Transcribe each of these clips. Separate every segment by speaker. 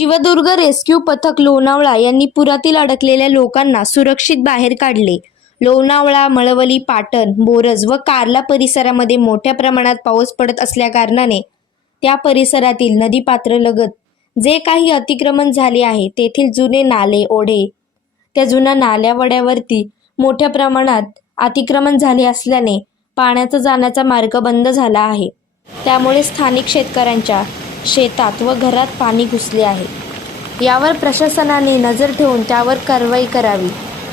Speaker 1: Shivdurg rescue पथक लोणावळा यांनी पुरातील अडकलेल्या लोकांना सुरक्षित बाहेर काढले. लोणावळा मळवली पाटण बोरज व कार्ला परिसरामध्ये मोठ्या प्रमाणात पाऊस पडत असल्याकारणाने त्या परिसरातील नदीपात्र लगत जे काही अतिक्रमण झाले आहे तेथील जुने नाले ओढे त्या जुन्या नाल्यावड्यावरती मोठ्या प्रमाणात अतिक्रमण झाले असल्याने पाण्याचा जाण्याचा मार्ग बंद झाला आहे. त्यामुळे स्थानिक शेतकऱ्यांच्या शेतात व घरात पाणी घुसले आहे. यावर प्रशासनाने नजर ठेवून त्यावर कारवाई करावी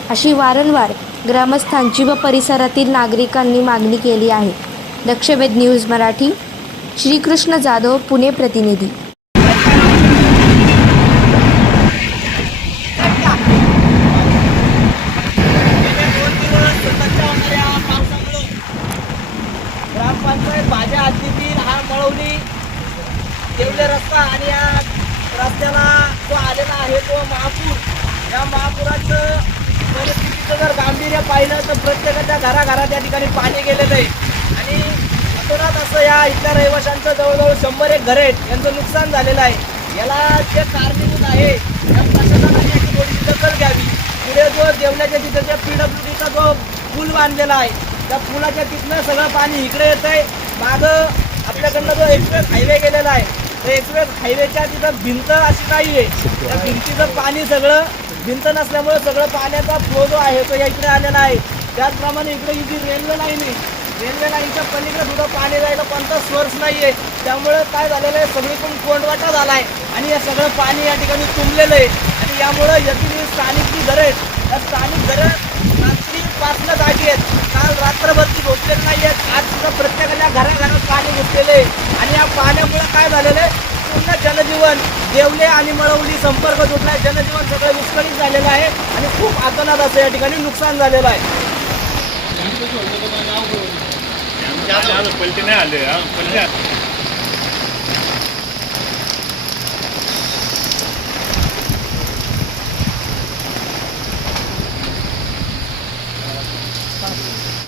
Speaker 1: अशी वारंवार ग्रामस्थांची व परिसरातील नागरिकांनी मागणी केली आहे. दक्षवेध न्यूज मराठी श्रीकृष्ण जाधव पुणे प्रतिनिधी.
Speaker 2: ग्रामपंचायत माझ्या अतिथी हा मळवली. देवले रस्ता आणि या रस्त्याला जो आलेला आहे तो महापूर. या महापुराचं परिस्थितीचं जर गांभीर्य पाहिलं तर प्रत्येकाच्या घराघरात या ठिकाणी पाणी गेलेलं आहे. आणि अतोनात असं या इथल्या रहिवाशांचं जवळजवळ शंभर एक घरे आहेत यांचं नुकसान झालेलं आहे. याला जे कारणीभूत आहे त्या प्रशासनाने याची थोडीशी दखल घ्यावी. पुढे जो देवल्याच्या तिथे त्या पीडब्ल्यूडीचा जो पूल बांधलेला आहे त्या पुलाच्या तिथनं सगळं पाणी इकडे येत आहे मागं आपल्याकडनं जो एक्सप्रेस हायवे गेलेला आहे एक्सप्रेस हायवेच्या तिथं भिंत अशी नाही आहे त्या भिंतीचं पाणी सगळं भिंत नसल्यामुळे सगळं पाण्याचा फ्लो जो आहे तो या इकडे आलेला आहे. त्याचप्रमाणे इकडे ही जी रेल्वे लाईन आहे रेल्वे लाईनच्या पलीकडे सुद्धा पाणी जायला कोणता सोर्स नाही आहे त्यामुळे काय झालेलं आहे सगळीकडून कोंडवाटा झाला आहे आणि हे सगळं पाणी या ठिकाणी तुंबलेलं आहे. आणि यामुळं याची स्थानिक जी घरं आहेत त्या स्थानिक घरं रात्रीपासनं जागी आहेत काल रात्रभर नाही आहेत आज सुद्धा प्रत्येकाच्या घराघरात पाणी घुसलेलं आहे. आणि या पाण्यामुळं काय झालेलं आहे? पूर्ण जनजीवन देवले आणि मळवली संपर्क तुटला आहे. जनजीवन सगळं विस्कळीत झालेलं आहे. आणि खूप आतनात असं या ठिकाणी नुकसान झालेलं आहे.
Speaker 3: पलटी नाही आले पलटी